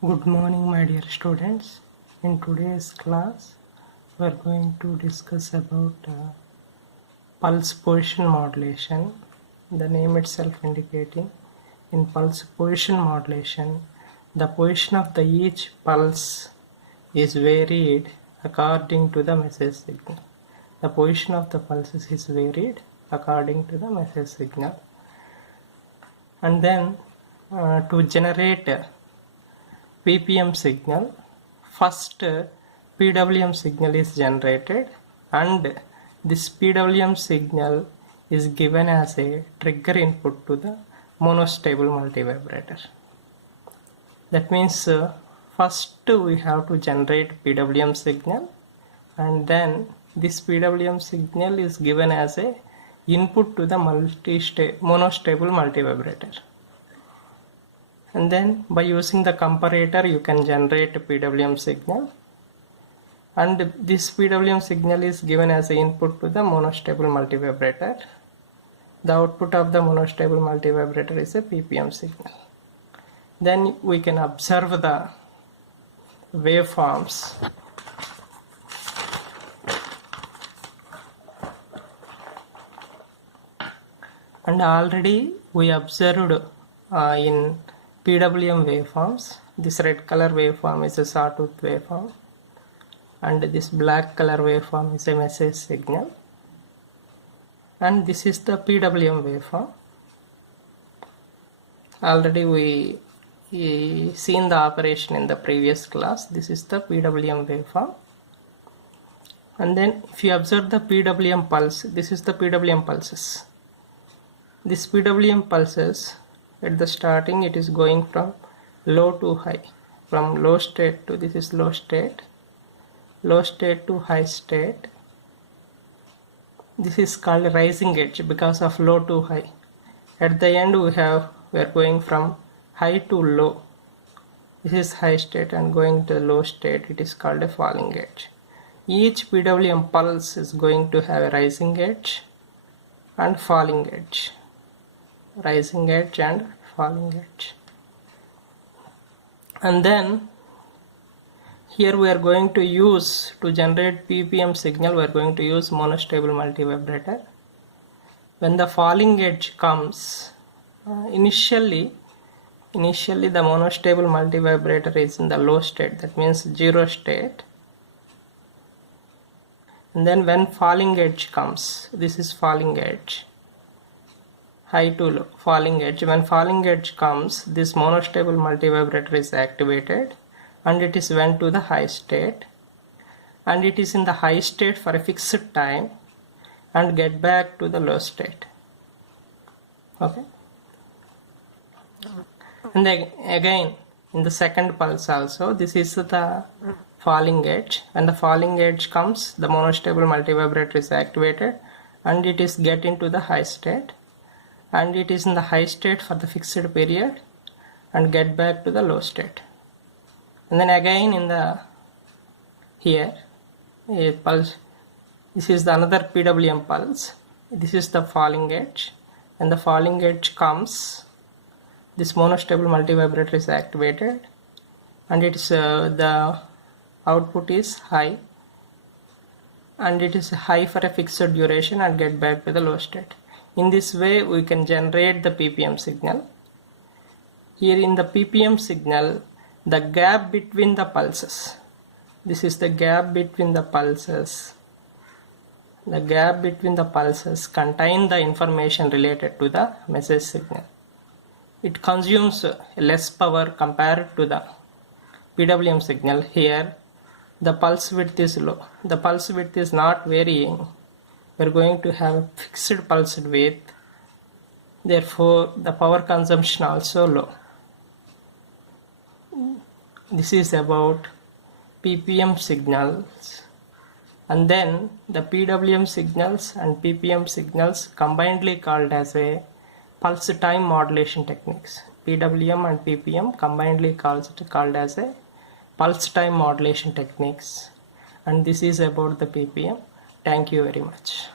Good morning, my dear students. In today's class, we are going to discuss about pulse position modulation. The name itself indicating in pulse position modulation, the position of the each pulse is varied according to the message signal. The position of the pulses is varied according to the message signal. And then to generate PPM signal, first PWM signal is generated, and this PWM signal is given as a trigger input to the monostable multivibrator. That means first we have to generate PWM signal, and then this PWM signal is given as a input to the monostable multivibrator. And then by using the comparator you can generate a PWM signal, and this PWM signal is given as an input to the monostable multivibrator. The output of the monostable multivibrator is a PPM signal. Then we can observe the waveforms. And already we observed in PWM waveforms, this red color waveform is a sawtooth waveform, and this black color waveform is a message signal, and this is the PWM waveform. Already we seen the operation in the previous class. This is the PWM waveform. And then if you observe the PWM pulse, this is the PWM pulses. This PWM pulses, at the starting it is going from low to high, from low state to, this is low state to high state. This is called rising edge because of low to high. At the end we are going from high to low. This is high state, and going to low state, it is called a falling edge. Each PWM pulse is going to have a rising edge and falling edge. Rising edge and falling edge. And then here we are going to use, to generate PPM signal, we are going to use monostable multivibrator. When the falling edge comes, initially the monostable multivibrator is in the low state, that means 0 state. And then when falling edge comes, this is falling edge, high to low, falling edge. When falling edge comes, this monostable multivibrator is activated, and it is went to the high state, and it is in the high state for a fixed time and get back to the low state. Okay. And then again in the second pulse also, this is the falling edge. When the falling edge comes, the monostable multivibrator is activated, and it is get into the high state, and it is in the high state for the fixed period and get back to the low state. And then again in the here a pulse, this is the another PWM pulse, this is the falling edge. When the falling edge comes, this monostable multivibrator is activated, and it is the output is high, and it is high for a fixed duration and get back to the low state. In this way we can generate the PPM signal. Here in the PPM signal, the gap between the pulses, this is the gap between the pulses. The gap between the pulses contain the information related to the message signal. It consumes less power compared to the PWM signal. Here the pulse width is low. The pulse width is not varying. We are going to have a fixed pulse width, therefore the power consumption also low. This is about PPM signals. And then the PWM signals and PPM signals combinedly called as a pulse time modulation techniques. PWM and PPM combinedly called as a pulse time modulation techniques. And this is about the PPM. Thank you very much.